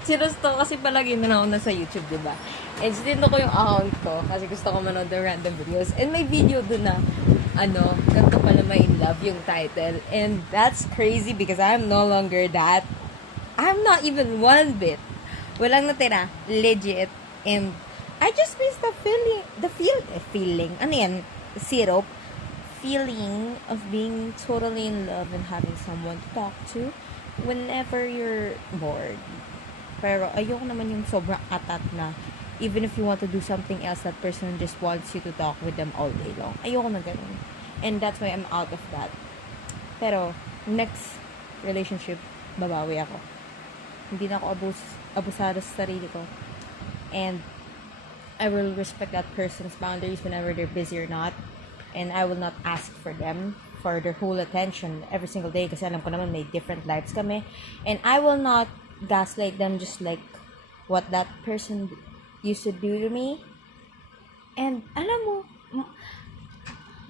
Sinus to kasi palagi na ako nasa YouTube, di ba? And sinito ko yung account ko kasi gusto ko manood ng random videos. And may video dun na, ano, ganito pala may in love yung title. And that's crazy because I'm no longer that. I'm not even one bit. Walang natira. Legit. And I just miss the feeling, the feel, eh, feeling, ano yan, syrup, feeling of being totally in love and having someone to talk to whenever you're bored. Pero ayoko naman yung sobrang atat na even if you want to do something else, that person just wants you to talk with them all day long. Ayoko na ganun. And that's why I'm out of that. Pero, next relationship, babawi ako. Hindi na ako abus, abusado sa sarili ko. And, I will respect that person's boundaries whenever they're busy or not. And I will not ask for them for their whole attention every single day kasi alam ko naman may different lives kami. And I will not gaslight them just like what that person used to do to me. And alam mo,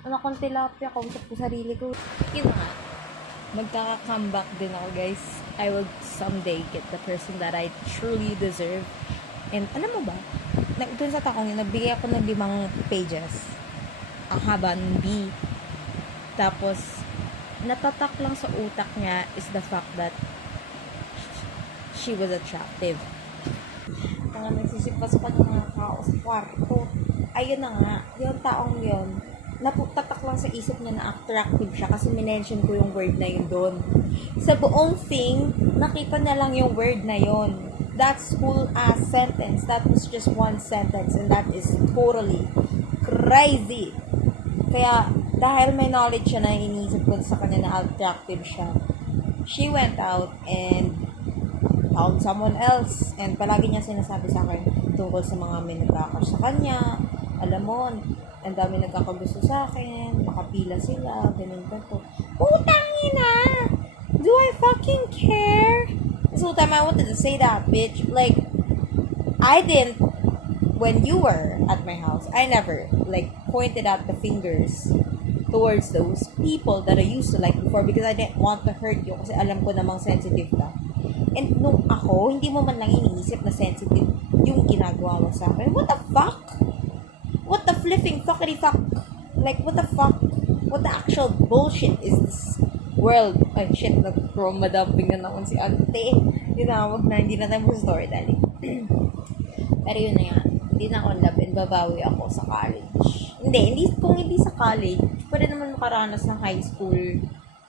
ano kong tilapia, ko sarili ko. Yun nga, magkaka-comeback din ako guys. I will someday get the person that I truly deserve. And alam mo ba, na, dun sa takong yun, nagbigay ako ng limang pages. Ang haba ng B. Tapos, natatak lang sa utak niya is the fact that she was attractive. Mga nagsisipas pa ng mga tao sa kwarto. Ayun na nga, yung taong yun, naputatak lang sa isip niya na attractive siya kasi minention ko yung word na yun doon. Sa buong thing, nakita na lang yung word na yun. That's whole ass sentence. That was just one sentence and that is totally crazy. Kaya, dahil may knowledge siya na iniisip ko sa kanya na attractive siya, she went out and found someone else. And palagi niya sinasabi sa akin tungkol sa mga may nagkakash sa kanya. Alam mo, ang dami nagkakagusto sa akin, makapila sila, ganun ka to. Putang ina! Do I fucking care? This whole time I wanted to say that, bitch. Like, I didn't, when you were at my house, I never, like, pointed out the fingers towards those people that I used to like before because I didn't want to hurt you kasi alam ko namang sensitive ka. And nung ako, hindi mo man lang iniisip na sensitive yung ginagawa mo sa akin. What the fuck? What the flipping fuckity fuck? Like, what the fuck? What the actual bullshit is this world? Ay, shit, nag-chroma dumping na naman si ante. Tinawag na, hindi na tayo mag-story dali. Pero yun na yan. Hindi na ako love and babawi ako sa college. Hindi, hindi, kung hindi sa college, pwede naman makaranas ng high school,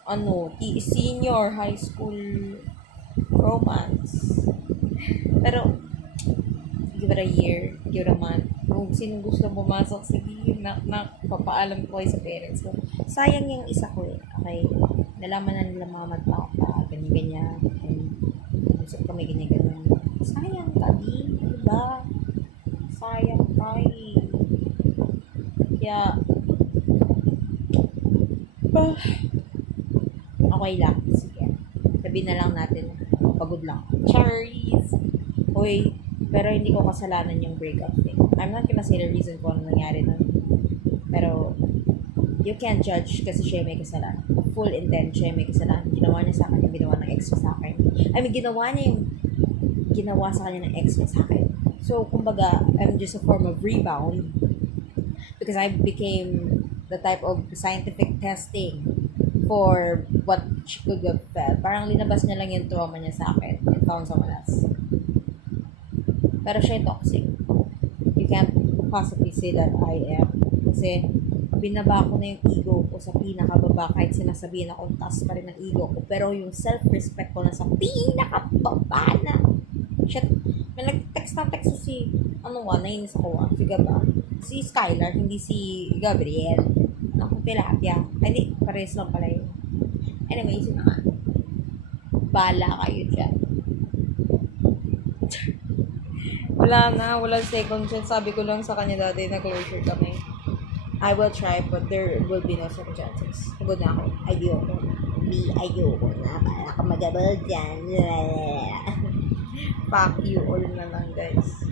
ano, senior high school romance. Pero, give it a year, give it a month. Kung sino gusto pumasok, sige, na, na, papaalam ko sa parents ko. Sayang yung isa ko eh. Okay, nalaman na nila mga matao pa, ganyan-ganyan. And, usap kami ganyan-ganyan. Sayang ka, di, diba? Sayang tayo. Kaya, ah, okay lang. Sige. Sabi na lang natin, pagod lang. Cherries! Uy, pero hindi ko kasalanan yung breakup thing. I'm not gonna say the reason kung ano nangyari nun. Pero, you can't judge kasi siya may kasalanan. Full intent siya may kasalanan. Ginawa niya sa akin yung ginawa ng ex sa akin. I mean, ginawa niya yung ginawa sa kanya ng ex sa akin. So, kumbaga, I'm just a form of rebound because I became the type of scientific testing for what she could have felt. Parang linabas niya lang yung trauma niya sa akin and found someone else. Pero siya yung toxic. You can't possibly say that I am. Kasi binaba ko na yung ego ko sa pinakababa kahit sinasabihin ako taas pa rin ng ego ko. Pero yung self-respect ko na sa pinakababa na. Shit. May nag-text na text si, ano nga, nainis ako ah, si Gaba. Si Skylar, hindi si Gabriel. Naku, tilapia. Hindi, pares lang pala yun. Anyway, yun na. Bala kayo dyan. wala na, wala second chance. Sabi ko lang sa kanya dati na closure kami. I will try, but there will be no second chances. Pagod na ako. Ayoko. Be, ayoko na. Para ka magabal dyan. Fuck you all na lang, guys.